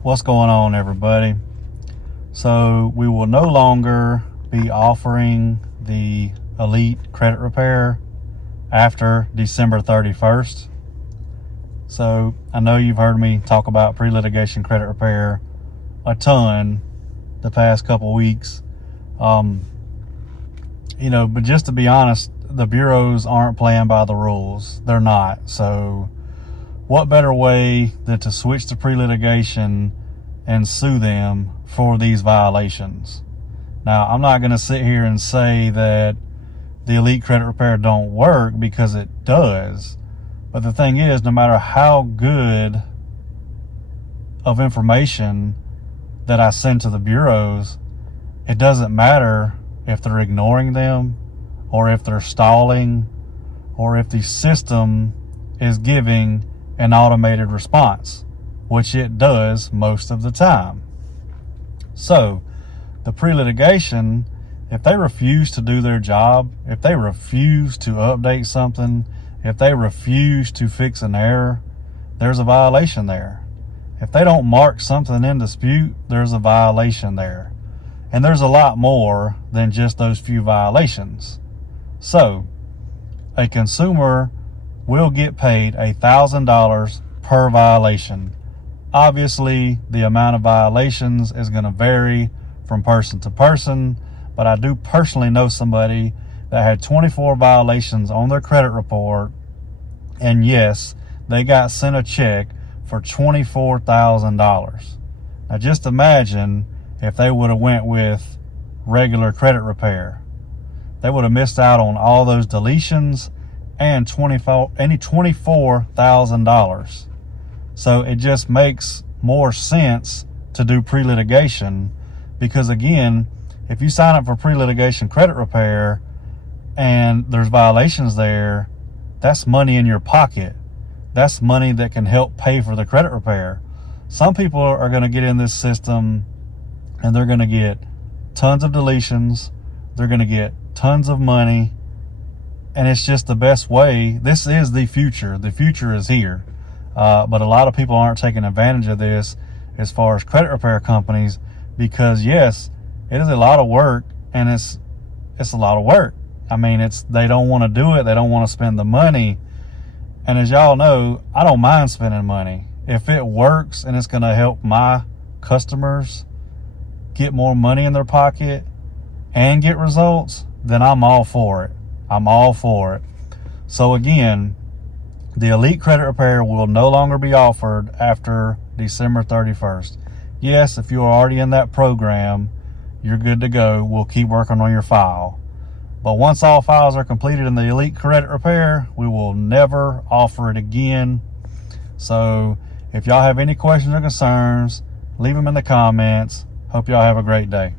What's going on, everybody? So we will no longer be offering the Elite Credit Repair after December 31st. So I know you've heard me talk about pre-litigation credit repair a ton the past couple weeks. But just to be honest, the bureaus aren't playing by the rules. They're not. So what better way than to switch to pre-litigation and sue them for these violations? Now, I'm not going to sit here and say that the Elite Credit Repair don't work, because it does. But the thing is, no matter how good of information that I send to the bureaus, it doesn't matter if they're ignoring them, or if they're stalling, or if the system is giving an automated response, which it does most of the time. So the pre-litigation, if they refuse to do their job, if they refuse to update something, if they refuse to fix an error, there's a violation there. If they don't mark something in dispute, there's a violation there. And there's a lot more than just those few violations. So a consumer will get paid $1,000 per violation. Obviously, the amount of violations is going to vary from person to person, but I do personally know somebody that had 24 violations on their credit report, and yes, they got sent a check for $24,000. Now just imagine if they would have went with regular credit repair. They would have missed out on all those deletions and $24,000. So it just makes more sense to do pre-litigation, because again, if you sign up for pre-litigation credit repair and there's violations there, that's money in your pocket. That's money that can help pay for the credit repair. Some people are going to get in this system and they're going to get tons of deletions. They're going to get tons of money. And it's just the best way. This is the future. The future is here. But a lot of people aren't taking advantage of this as far as credit repair companies, because yes, it is a lot of work, and it's a lot of work. I mean, they don't want to do it. They don't want to spend the money. And as y'all know, I don't mind spending money. If it works and it's going to help my customers get more money in their pocket and get results, then I'm all for it. I'm all for it. So again, the Elite Credit Repair will no longer be offered after December 31st. Yes, if you're already in that program, you're good to go. We'll keep working on your file. But once all files are completed in the Elite Credit Repair, we will never offer it again. So if y'all have any questions or concerns, leave them in the comments. Hope y'all have a great day.